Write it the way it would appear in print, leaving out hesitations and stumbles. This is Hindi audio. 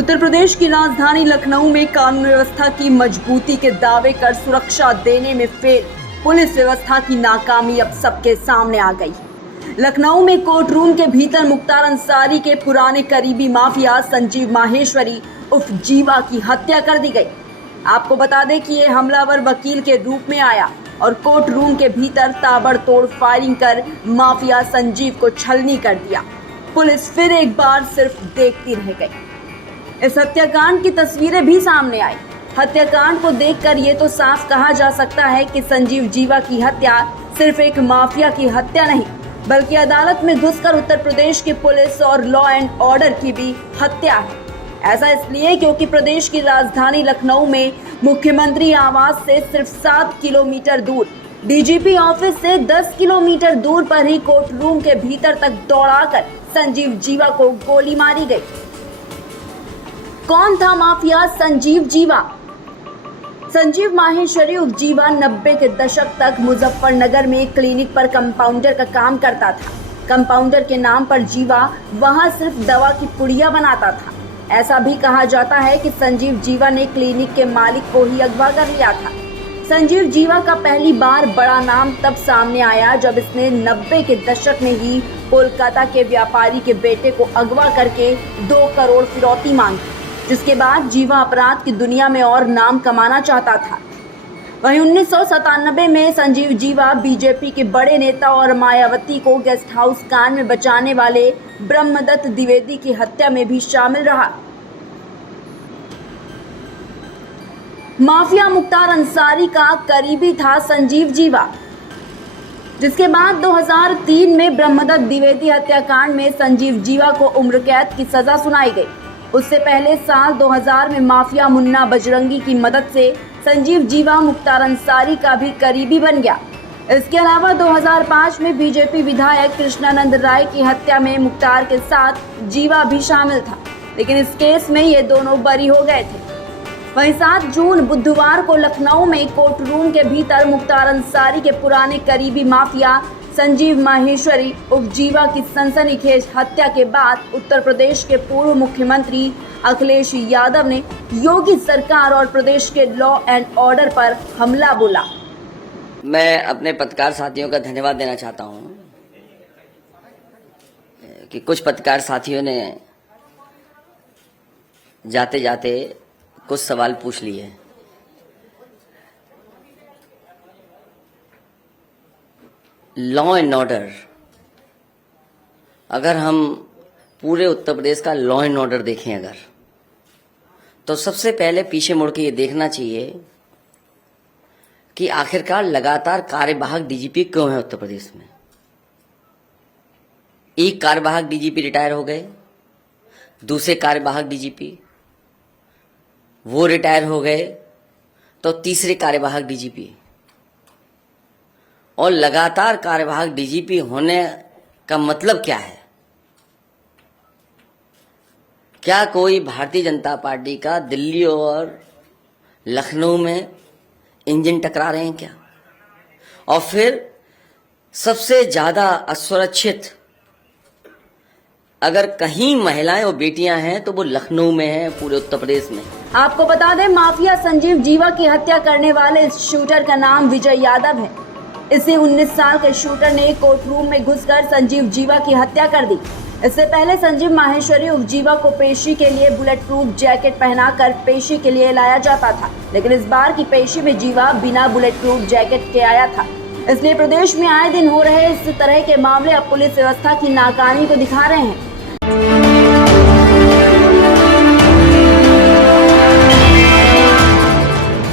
उत्तर प्रदेश की राजधानी लखनऊ में कानून व्यवस्था की मजबूती के दावे कर सुरक्षा देने में फेल पुलिस व्यवस्था की नाकामी अब सबके सामने आ गई। लखनऊ में कोर्ट रूम के भीतर मुख्तार अंसारी के पुराने करीबी माफिया संजीव माहेश्वरी उर्फ जीवा की हत्या कर दी गई। आपको बता दें कि ये हमलावर वकील के रूप में आया और कोर्ट रूम के भीतर ताबड़तोड़ फायरिंग कर माफिया संजीव को छलनी कर दिया। पुलिस फिर एक बार सिर्फ देखती रह गई। इस हत्याकांड की तस्वीरें भी सामने आई। हत्याकांड को देखकर ये तो साफ कहा जा सकता है कि संजीव जीवा की हत्या सिर्फ एक माफिया की हत्या नहीं, बल्कि अदालत में घुसकर उत्तर प्रदेश की पुलिस और लॉ एंड ऑर्डर की भी हत्या है। ऐसा इसलिए क्योंकि प्रदेश की राजधानी लखनऊ में मुख्यमंत्री आवास से सिर्फ 7 किलोमीटर दूर, डीजीपी ऑफिस से 10 किलोमीटर दूर पर ही कोर्ट रूम के भीतर तक दौड़ाकर संजीव जीवा को गोली मारी गई। कौन था माफिया संजीव जीवा? संजीव माहेश्वरी उर्फ जीवा 90 के दशक तक मुजफ्फरनगर में क्लिनिक पर कंपाउंडर का काम करता था। कंपाउंडर के नाम पर जीवा वहां सिर्फ दवा की पुड़िया बनाता था। ऐसा भी कहा जाता है कि संजीव जीवा ने क्लिनिक के मालिक को ही अगवा कर लिया था। संजीव जीवा का पहली बार बड़ा नाम तब सामने आया जब इसने 90 के दशक में ही कोलकाता के व्यापारी के बेटे को अगवा करके 2 करोड़ फिरौती मांगी, जिसके बाद जीवा अपराध की दुनिया में और नाम कमाना चाहता था। वहीं 1997 में संजीव जीवा बीजेपी के बड़े नेता और मायावती को गेस्ट हाउस कांड में बचाने वाले ब्रह्मदत्त द्विवेदी की हत्या में भी शामिल रहा। माफिया मुख्तार अंसारी का करीबी था संजीव जीवा, जिसके बाद 2003 में ब्रह्मदत्त द्विवेदी हत्याकांड में संजीव जीवा को उम्र कैद की सजा सुनाई गई। उससे पहले साल 2000 में माफिया मुन्ना बजरंगी की मदद से संजीव जीवा मुख्तार अंसारी का भी करीबी बन गया। इसके अलावा 2005 में बीजेपी विधायक कृष्णानंद राय की हत्या में मुख्तार के साथ जीवा भी शामिल था, लेकिन इस केस में ये दोनों बरी हो गए थे। वहीं 7 जून बुधवार को लखनऊ में कोर्ट रूम के भीतर मुख्तार अंसारी के पुराने करीबी माफिया संजीव माहेश्वरी उर्फ जीवा की सनसनीखेज हत्या के बाद उत्तर प्रदेश के पूर्व मुख्यमंत्री अखिलेश यादव ने योगी सरकार और प्रदेश के लॉ एंड ऑर्डर पर हमला बोला। मैं अपने पत्रकार साथियों का धन्यवाद देना चाहता हूं कि कुछ पत्रकार साथियों ने जाते जाते कुछ सवाल पूछ लिए। लॉ एंड ऑर्डर, अगर हम पूरे उत्तर प्रदेश का लॉ एंड ऑर्डर देखें अगर, तो सबसे पहले पीछे मुड़ के ये देखना चाहिए कि आखिरकार लगातार कार्यवाहक डीजीपी क्यों है उत्तर प्रदेश में। एक कार्यवाहक डीजीपी रिटायर हो गए, दूसरे कार्यवाहक डीजीपी वो रिटायर हो गए, तो तीसरे कार्यवाहक डीजीपी, और लगातार कार्यवाहक डीजीपी होने का मतलब क्या है? क्या कोई भारतीय जनता पार्टी का दिल्ली और लखनऊ में इंजन टकरा रहे हैं क्या? और फिर सबसे ज्यादा असुरक्षित अगर कहीं महिलाएं और बेटियां हैं तो वो लखनऊ में है, पूरे उत्तर प्रदेश में। आपको बता दें, माफिया संजीव जीवा की हत्या करने वाले इस शूटर का नाम विजय यादव है। इसी 19 साल के शूटर ने कोर्ट रूम में घुसकर संजीव जीवा की हत्या कर दी। इससे पहले संजीव माहेश्वरी उर्फ जीवा को पेशी के लिए बुलेट प्रूफ जैकेट पहनाकर पेशी के लिए लाया जाता था, लेकिन इस बार की पेशी में जीवा बिना बुलेट प्रूफ जैकेट के आया था। इसलिए प्रदेश में आए दिन हो रहे इस तरह के मामले अब पुलिस व्यवस्था की नाकामी को दिखा रहे हैं।